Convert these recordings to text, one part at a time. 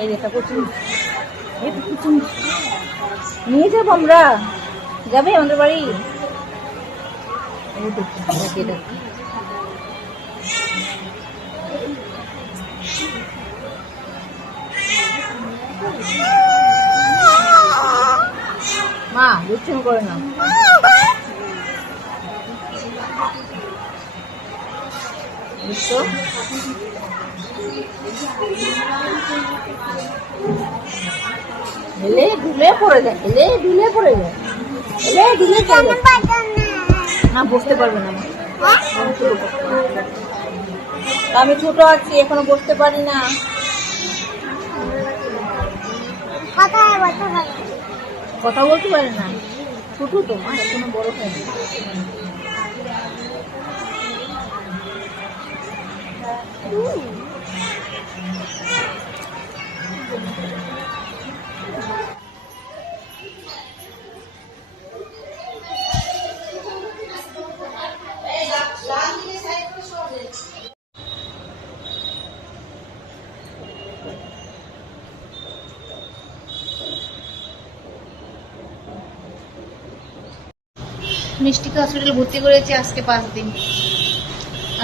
এই এটা কুচুম এই তো নিয়ে যাব আমরা। যাবে আমাদের বাড়ি। মা দুচ্ছন করে না। বুঝছ হেলে ঢুলে পড়ে যায় হেলে ঢুলে পড়ে যায় হেলে ঢুলে পড়ে না, বসতে পারবে না। আমি ছোট। আছি, এখনও বসতে পারি না কথা বলতে পারে না ছোট তো, মা, এখনও বড় হয়নি মিষ্টিকে হসপিটালে ভর্তি করেছি আজকে পাঁচ দিন।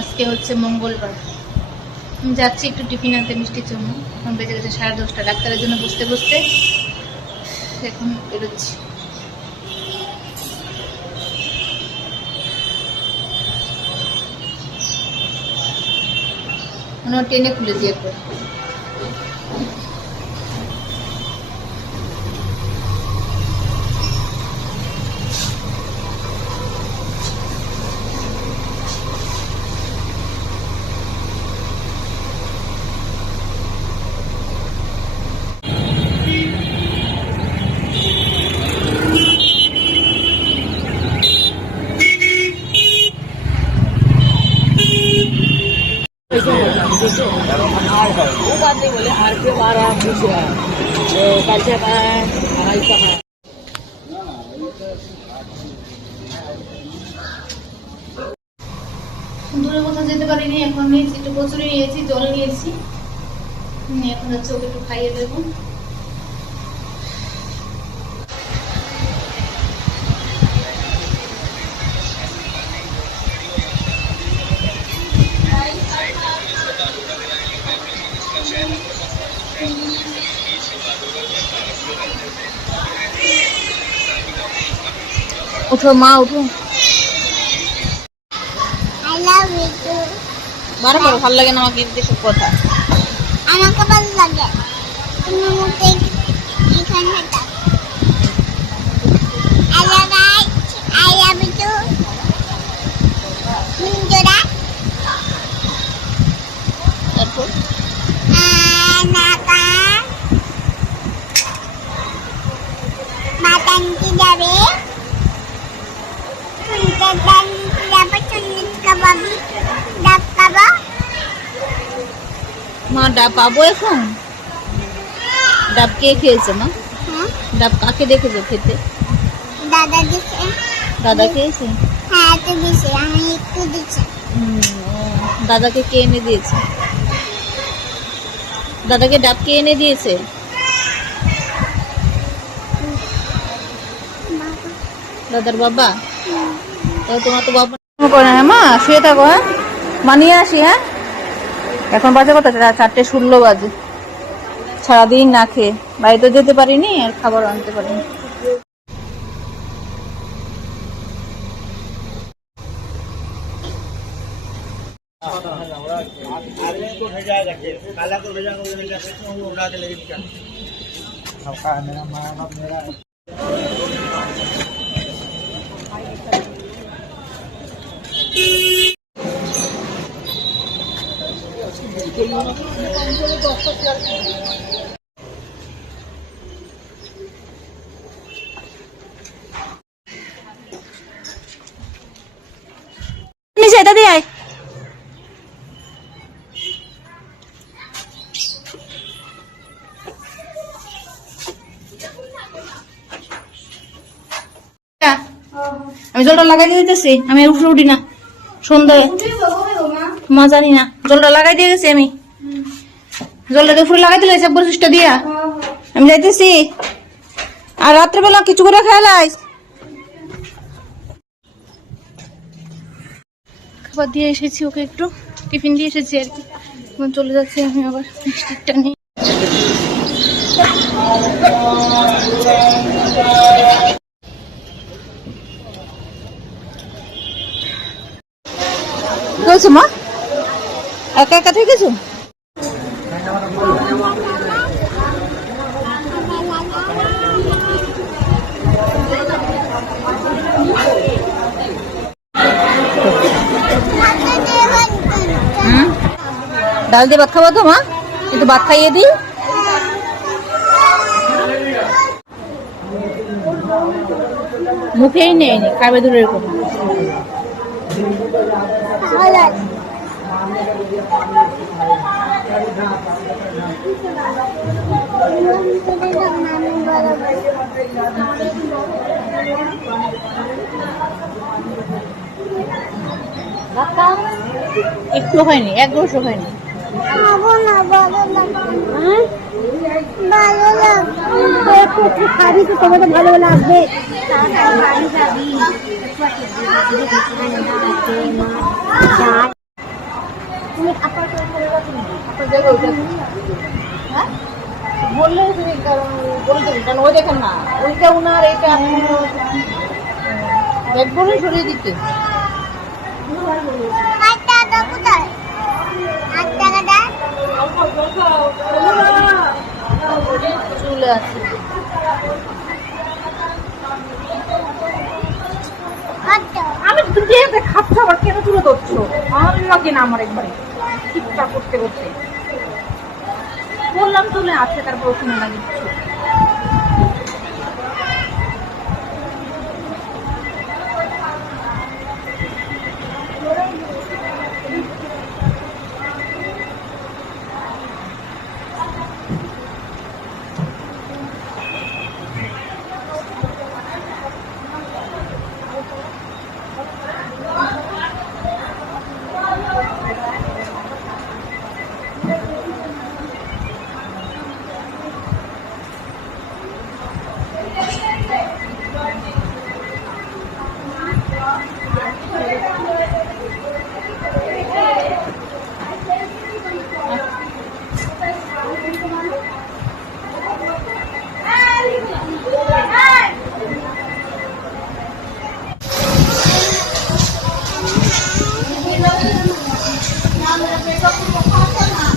আজকে হচ্ছে মঙ্গলবার। যাচ্ছি একটু টিফিন আনতে মিষ্টির জন্য। এখন বেজে গেছে সাড়ে দশটা। ডাক্তারের জন্য বসতে বসতে এখন বেরোচ্ছি। ট্রেনে খুলে দিয়ে দূরে কোথাও যেতে পারিনি, এখন নিয়েছি, একটু কচুরি নিয়েছি, জল নিয়েছি। নিয়ে এখন হচ্ছে ওকে একটু খাইয়ে দেবো। উঠো মা উঠো. বারো বারো ভালো লাগে না আমাকে এসব কথা। আমাকে ভালো লাগে। তুমি এখানে ডাব পাবো এখন? ডাব কে খেয়েছে মা? হ্যাঁ। ডাব কাকে দেখেছ খেতে? দাদা খেয়েছে? হ্যাঁ তো দিছে আমি একটু দিচ্ছি। দাদাকে কে এনে দিয়েছে? দাদাকে ডাব কে এনে দিয়েছে? দাদার বাবা? তোমার তো বাবা করে হ্যাঁ মা শুয়ে থাকো হ্যাঁ? মানিয়ে আসি হ্যাঁ? এখন বাজে কত চারটে ষোলো বাজে সারাদিন না খেয়ে বাড়িতে যেতে পারিনি আর খাবার আনতে পারিনি आदमी को भेजा रखे আমি জলটা লাগাই দিতেছি আমি উঠে উঠি না। সন্ধ্যায়। মা জানি না। জলটা লাগাই দিয়ে গেছি আমি। জলটা দুপুরে লাগাই দিলে সব বৈশিষ্ট্য দিয়া। আমি যাইতেছি। আর রাত্রেবেলা কিছু করে খেলাইস খাবার দিয়ে এসেছি ওকে একটু। টিফিন দিয়ে এসেছি আর কি। চলে যাচ্ছি আমি আবার। মিষ্টিটা নিয়ে। মা? একা একা থেকেছো? ডাল দিয়ে ভাত খাব তো, মা? একটু ভাত খাইয়ে দিই। মুখেই নেয়নি খাবে দূরের কথা একটু হয়নি এক গ্রস হয়নি। খাব না ভালো ভালো লাগবে। হ্যাঁ? বললে কারণ ওই দেখেন না ওইটা বলে সরিয়ে দিতে। দেয় চলে টাকা আমি খাচ্ছ আবার কেন তুলে ধরছো? ভালো লাগে না আমার একবারে। ঠিকঠাক করতে করতে বললাম তুলে আছে তারপর ওখানে লাগিয়েছো